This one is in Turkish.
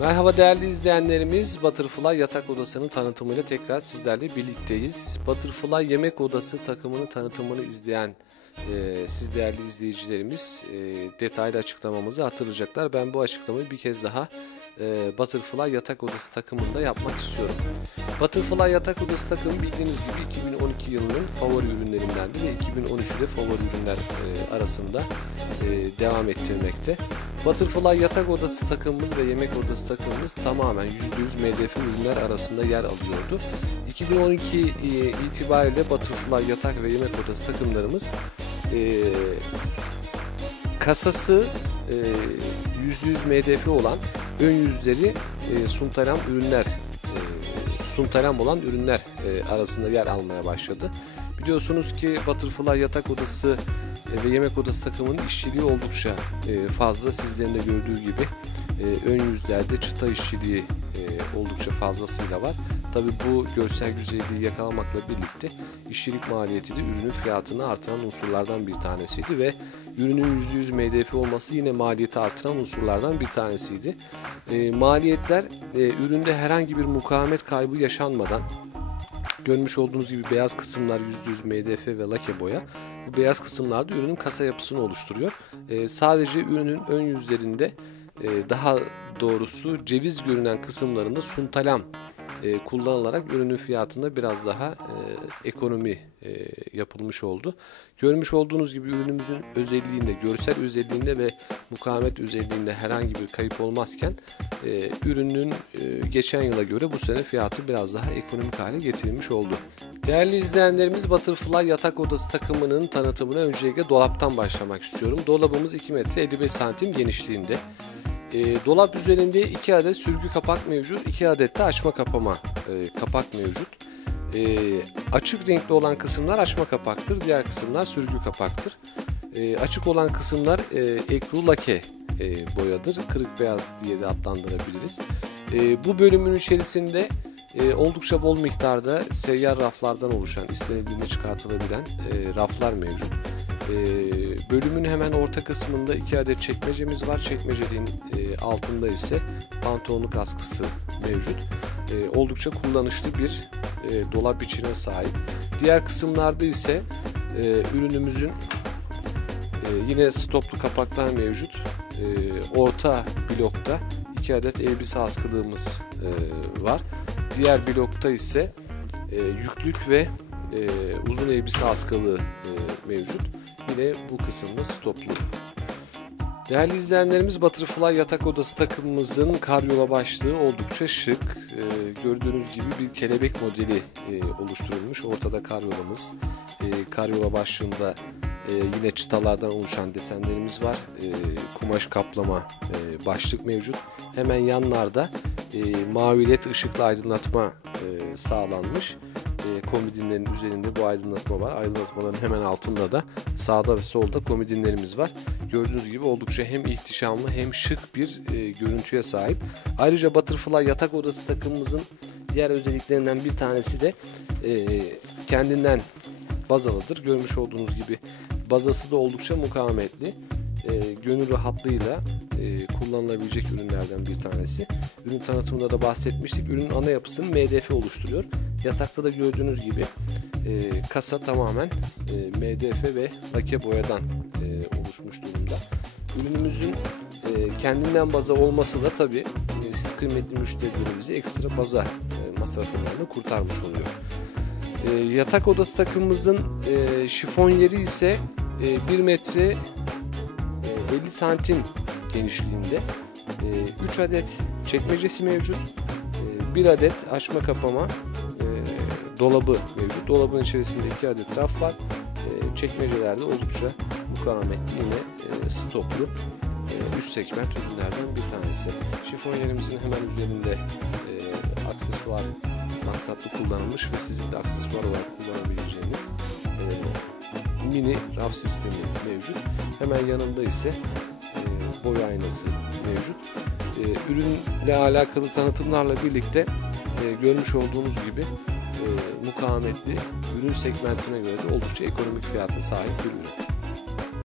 Merhaba değerli izleyenlerimiz. Butterfly Yatak Odası'nın tanıtımıyla tekrar sizlerle birlikteyiz. Butterfly Yemek Odası takımının tanıtımını izleyen e, siz değerli izleyicilerimiz e, detaylı açıklamamızı hatırlayacaklar. Ben bu açıklamayı bir kez daha e, Butterfly Yatak Odası takımında yapmak istiyorum. Butterfly Yatak Odası takımı bildiğiniz gibi 2012 yılının favori ürünlerindendi ve 2013'de favori ürünler e, arasında e, devam ettirmekte. Butterfly yatak odası takımımız ve yemek odası takımımız tamamen %100 MDF ürünler arasında yer alıyordu. 2012 e, itibariyle Butterfly yatak ve yemek odası takımlarımız e, kasası e, %100 MDF olan ön yüzleri e, suntaram ürünler e, suntaram olan ürünler e, arasında yer almaya başladı. Biliyorsunuz ki Butterfly yatak odası e, ve yemek odası takımının işçiliği oldukça e, fazla. Sizlerin de gördüğü gibi e, ön yüzlerde çıta işçiliği oldukça fazlasıyla var. Tabi bu görsel güzelliği yakalamakla birlikte işçilik maliyeti de ürünün fiyatını artıran unsurlardan bir tanesiydi ve ürünün %100 MDF olması yine maliyeti artıran unsurlardan bir tanesiydi. maliyetler üründe herhangi bir mukavemet kaybı yaşanmadan görmüş olduğunuz gibi beyaz kısımlar %100 MDF ve lake boya bu beyaz kısımlarda ürünün kasa yapısını oluşturuyor. E, sadece ürünün ön yüzlerinde e, daha doğrusu ceviz görünen kısımlarında suntalam e, kullanılarak ürünün fiyatında biraz daha e, ekonomi e, yapılmış oldu. Görmüş olduğunuz gibi ürünümüzün özelliğinde, görsel özelliğinde ve mukavemet özelliğinde herhangi bir kayıp olmazken e, ürünün e, geçen yıla göre bu sene fiyatı biraz daha ekonomik hale getirilmiş oldu. Değerli izleyenlerimiz Butterfly yatak odası takımının tanıtımına öncelikle dolaptan başlamak istiyorum. Dolabımız 2 metre 55 santim genişliğinde. E, dolap üzerinde 2 adet sürgü kapak mevcut, 2 adet de açma kapama e, kapak mevcut. E, açık renkli olan kısımlar açma kapaktır, diğer kısımlar sürgü kapaktır. E, açık olan kısımlar e, ekru lake e, boyadır, kırık beyaz diye de adlandırabiliriz. E, bu bölümün içerisinde e, oldukça bol miktarda seyyar raflardan oluşan, istenildiğinde çıkartılabilen e, raflar mevcut. E, bölümün hemen orta kısmında iki adet çekmecemiz var. Çekmecenin e, altında ise pantolonluk askısı mevcut. E, oldukça kullanışlı bir e, dolap içine sahip. Diğer kısımlarda ise ürünümüzün yine stoplu kapaklar mevcut. Orta blokta iki adet elbise askılığımız var. Diğer blokta ise yüklük ve uzun elbise askılığı e, mevcut. Yine bu kısımda stoplu. Değerli izleyenlerimiz Butterfly yatak odası takımımızın karyola başlığı oldukça şık. E, gördüğünüz gibi bir kelebek modeli e, oluşturulmuş. Ortada karyolamız. E, karyola başlığında e, yine çıtalardan oluşan desenlerimiz var. E, kumaş kaplama e, başlık mevcut. Hemen yanlarda e, mavi led aydınlatma e, sağlanmış. E, komodinlerin üzerinde bu aydınlatma var. Aydınlatmaların hemen altında da sağda ve solda komodinlerimiz var. Gördüğünüz gibi oldukça hem ihtişamlı hem şık bir e, görüntüye sahip. Ayrıca Butterfly yatak odası takımımızın diğer özelliklerinden bir tanesi de e, kendinden bazalıdır. Görmüş olduğunuz gibi bazası da oldukça mukavemetli. E, gönül rahatlığıyla e, kullanılabilecek ürünlerden bir tanesi. Ürün tanıtımında da bahsetmiştik. Ürünün ana yapısını MDF oluşturuyor. Yatakta da gördüğünüz gibi e, kasa tamamen e, MDF ve lake boyadan e, oluşmuş durumda. Ürünümüzün e, kendinden baza olması da tabi e, siz kıymetli müşterilerimizi ekstra baza e, masraflarını kurtarmış oluyor. E, yatak odası takımımızın e, şifon yeri ise e, 1 metre 50 santim genişliğinde. E, 3 adet çekmecesi mevcut. E, 1 adet açma kapama e, dolabı mevcut. Dolabın içerisinde 2 adet raf var. E, çekmecelerde oldukça mukavemetli yine e, stoplu e, üst segment ürünlerden bir tanesi. Şifon yerimizin hemen üzerinde e, aksesuar maksatlı kullanılmış ve sizin de aksesuar olarak e, mini raf sistemi mevcut. Hemen yanında ise e, boy aynası mevcut. E, ürünle alakalı tanıtımlarla birlikte e, görmüş olduğunuz gibi e, ürün segmentine göre de oldukça ekonomik fiyata sahip bir ürün.